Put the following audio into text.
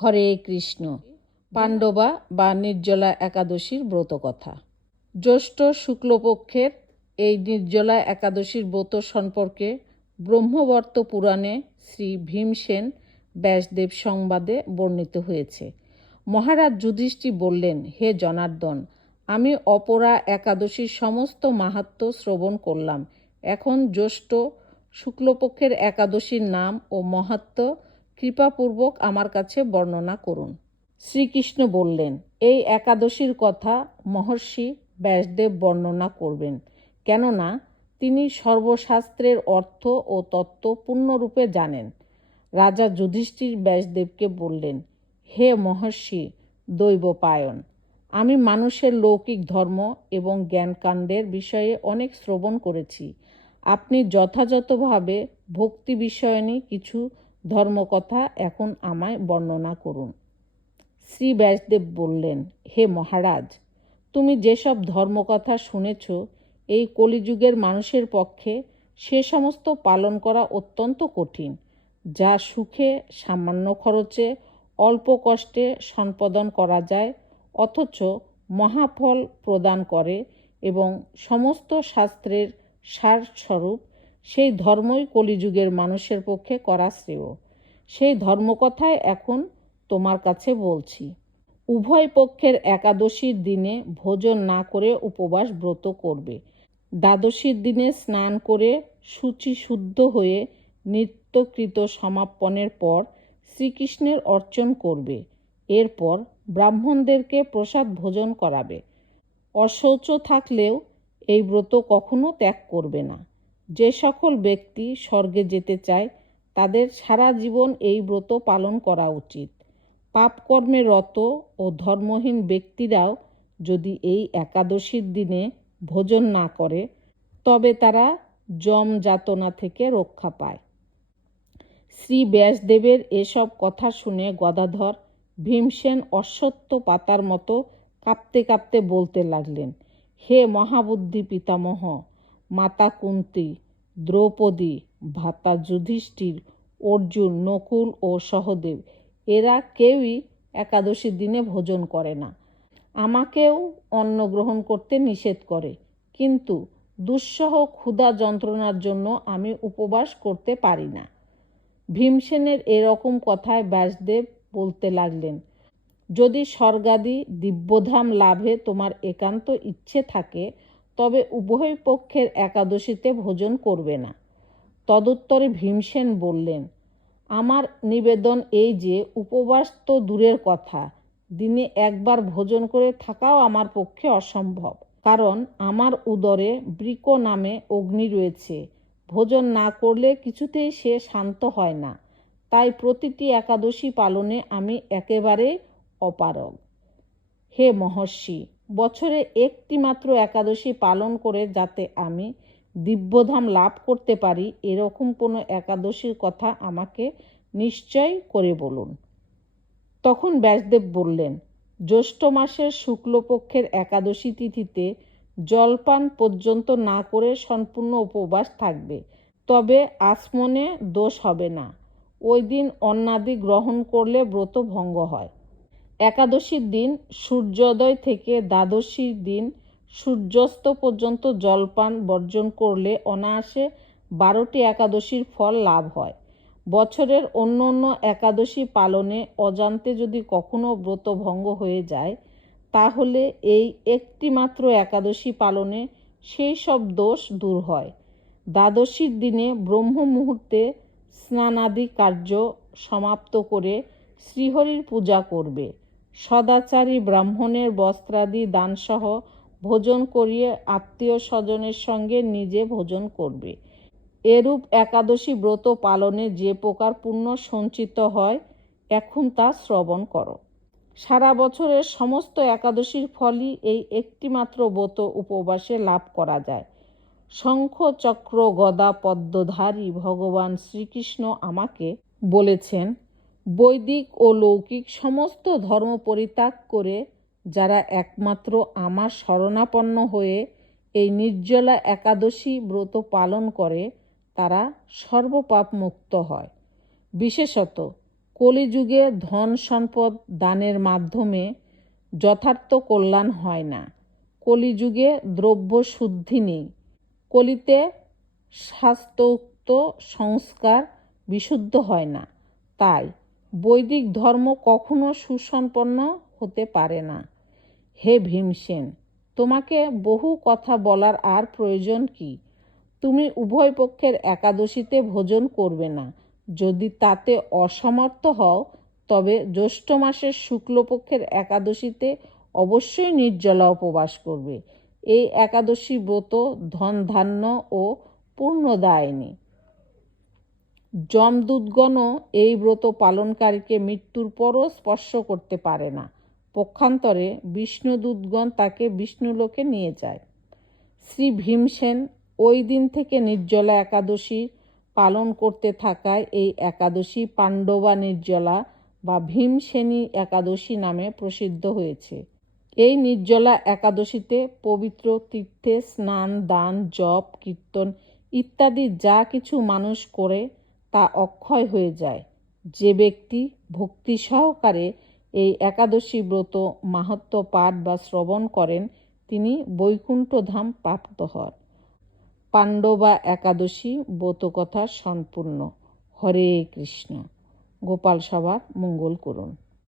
হরে কৃষ্ণ। পাণ্ডবা বা নির্জলা একাদশীর ব্রতকথা। জ্যৈষ্ঠ শুক্লপক্ষের এই নির্জলা একাদশীর ব্রত সম্পর্কে ব্রহ্মবর্ত পুরাণে শ্রী ভীমসেন ব্যাসদেব সংবাদে বর্ণিত হয়েছে। মহারাজ যুধিষ্ঠির বললেন, হে জনার্দন, আমি অপরা একাদশীর সমস্ত মাহাত্ম্য শ্রবণ করলাম। এখন জ্যৈষ্ঠ শুক্লপক্ষের একাদশীর নাম ও মাহাত্ম্য কৃপাপূর্বক আমার কাছে বর্ণনা করুন। শ্রীকৃষ্ণ বললেন, এই একাদশীর কথা মহর্ষি ব্যাসদেব বর্ণনা করবেন, কেননা তিনি সর্বশাস্ত্রের অর্থ ও তত্ত্ব পূর্ণরূপে জানেন। রাজা যুধিষ্ঠির ব্যাসদেবকে বললেন, হে মহর্ষি দৈবপায়ন, আমি মানুষের লৌকিক ধর্ম এবং জ্ঞানকাণ্ডের বিষয়ে অনেক শ্রবণ করেছি। আপনি যথাযথভাবে ভক্তি বিষয়নী কিছু ধর্মকথা এখন আমায় বর্ণনা করুন। শ্রী ব্যাসদেব বললেন, হে মহারাজ, তুমি যেসব ধর্মকথা শুনেছ, এই কলিযুগের মানুষের পক্ষে সে সমস্ত পালন করা অত্যন্ত কঠিন, যা সুখে সামান্য খরচে অল্প কষ্টে সম্পাদন করা যায়, অথচ মহাফল প্রদান করে এবং সমস্ত শাস্ত্রের সারস্বরূপ। সেই ধর্মই কলিযুগের মানুষের পক্ষে করা শ্রেয়। সেই ধর্মকথায় এখন তোমার কাছে বলছি। উভয় পক্ষের একাদশীর দিনে ভোজন না করে উপবাস ব্রত করবে। দ্বাদশীর দিনে স্নান করে শুচি শুদ্ধ হয়ে নিত্যকৃত সমাপনের পর শ্রীকৃষ্ণের অর্চন করবে। এরপর ব্রাহ্মণদেরকে প্রসাদ ভোজন করাবে। অশৌচ থাকলেও এই ব্রত কখনো ত্যাগ করবে না। যে সকল ব্যক্তি স্বর্গে যেতে চায় তাদের সারা জীবন এই ব্রত পালন করা উচিত। পাপকর্মে রত ও ধর্মহীন ব্যক্তিরাও যদি এই একাদশীর দিনে ভোজন না করে তবে তারা যম যাতনা থেকে রক্ষা পায়। শ্রী ব্যাসদেবের এসব কথা শুনে গদাধর ভীমসেন অশ্বত্থ পাতার মতো কাঁপতে কাঁপতে বলতে লাগলেন, হে মহাবুদ্ধি পিতামহ, মাতা কুন্তী, দ্রৌপদী, ভ্রাতা যুধিষ্ঠির, অর্জুন, নকুল ও সহদেব, এরা কেউই একাদশীর দিনে ভোজন করে না। আমাকেও অন্ন গ্রহণ করতে নিষেধ করে, কিন্তু দুঃসহ ক্ষুধা যন্ত্রণার জন্য আমি উপবাস করতে পারি না। ভীমসেনের এরকম কথায় ব্যাসদেব বলতে লাগলেন, যদি স্বর্গাদি দিব্যধাম লাভে তোমার একান্ত ইচ্ছে থাকে তবে উভয় পক্ষের একাদশীতে ভোজন করবে না। তদুত্তরে ভীমসেন বললেন, আমার নিবেদন এই যে উপবাস তো দূরের কথা, দিনে একবার ভোজন করে থাকাও আমার পক্ষে অসম্ভব, কারণ আমার উদরে বৃক নামে অগ্নি রয়েছে। ভোজন না করলে কিছুতেই সে শান্ত হয় না। তাই প্রতিটি একাদশী পালনে আমি একেবারে অপারগ। হে মহর্ষি, বছরে একটি মাত্র একাদশী পালন করে যাতে আমি দিব্যধাম লাভ করতে পারি, এরকম কোনো একাদশীর কথা আমাকে নিশ্চয় করে বলুন। তখন ব্যাসদেব বললেন, জ্যৈষ্ঠ মাসের শুক্লপক্ষের একাদশী তিথিতে জলপান পর্যন্ত না করে সম্পূর্ণ উপবাস থাকবে, তবে আচমনে দোষ হবে না। ওই দিন অন্নাদি গ্রহণ করলে ব্রত ভঙ্গ হয়। একাদশীর দিন সূর্যোদয় থেকে দ্বাদশীর দিন সূর্যাস্ত পর্যন্ত জলপান বর্জন করলে অনায়াসে 12টি একাদশীর ফল লাভ হয়। বছরের অন্য অন্য একাদশী পালনে অজান্তে যদি কখনো ব্রত ভঙ্গ হয়ে যায়, তাহলে এই একটি মাত্র একাদশী পালনে সেই সব দোষ দূর হয়। দ্বাদশীর দিনে ব্রহ্ম মুহূর্তে স্নানাদি কার্য সমাপ্ত করে শ্রীহরির পূজা করবে। সদাচারী ব্রাহ্মণের বস্ত্রাদি দানসহ ভোজন করিয়ে আত্মীয় স্বজনের সঙ্গে নিজে ভোজন করবে। এরূপ একাদশী ব্রত পালনে যে প্রকার পুণ্য সঞ্চিত হয়, এখন তা শ্রবণ করো। সারা বছরের সমস্ত একাদশীর ফলই এই একটিমাত্র ব্রত উপবাসে লাভ করা যায়। শঙ্খ চক্র গদা পদ্মধারী ভগবান শ্রীকৃষ্ণ আমাকে বলেছেন, বৈদিক ও লৌকিক সমস্ত ধর্ম পরিত্যাগ করে যারা একমাত্র আমার শরণাপন্ন হয়ে এই নির্জলা একাদশী ব্রত পালন করে তারা সর্বপাপ মুক্ত হয়। বিশেষত কলিযুগে ধন সম্পদ দানের মাধ্যমে যথার্থ কল্যাণ হয় না। কলিযুগে দ্রব্য শুদ্ধি নেই। কলিতে শাস্ত্রোক্ত সংস্কার বিশুদ্ধ হয় না। তাই বৈদিক ধর্ম কখনো সুসম্পন্ন হতে পারে না। হে ভীমসেন, তোমাকে বহু কথা বলার আর প্রয়োজন কি? তুমি উভয় পক্ষের একাদশীতে ভোজন করবে না। যদি তাতে অসমর্থ হও তবে জ্যৈষ্ঠ মাসের শুক্লপক্ষের একাদশীতে অবশ্যই নির্জলা উপবাস করবে। এই একাদশী ব্রত ধন ধান্য ও পূর্ণদায়িনী। যমদূতগণও এই ব্রত পালনকারীকে মৃত্যুর পরও স্পর্শ করতে পারে না। পক্ষান্তরে বিষ্ণুদূতগণ তাকে বিষ্ণুলোকে নিয়ে যায়। শ্রী ভীমসেন ওই দিন থেকে নির্জলা একাদশী পালন করতে থাকায় এই একাদশী পাণ্ডবা নির্জলা বা ভীমসেনী একাদশী নামে প্রসিদ্ধ হয়েছে। এই নির্জলা একাদশীতে পবিত্র তীর্থে স্নান, দান, জপ, কীর্তন ইত্যাদি যা কিছু মানুষ করে তা অক্ষয় হয়ে যায়। যে ব্যক্তি ভক্তি সহকারে এই একাদশী ব্রত মাহাত্ম্য পাঠ বা শ্রবণ করেন তিনি বৈকুণ্ঠধাম প্রাপ্ত হন। পাণ্ডবা একাদশী ব্রতকথা সম্পূর্ণ। হরে কৃষ্ণ। গোপাল সবার মঙ্গল করুন।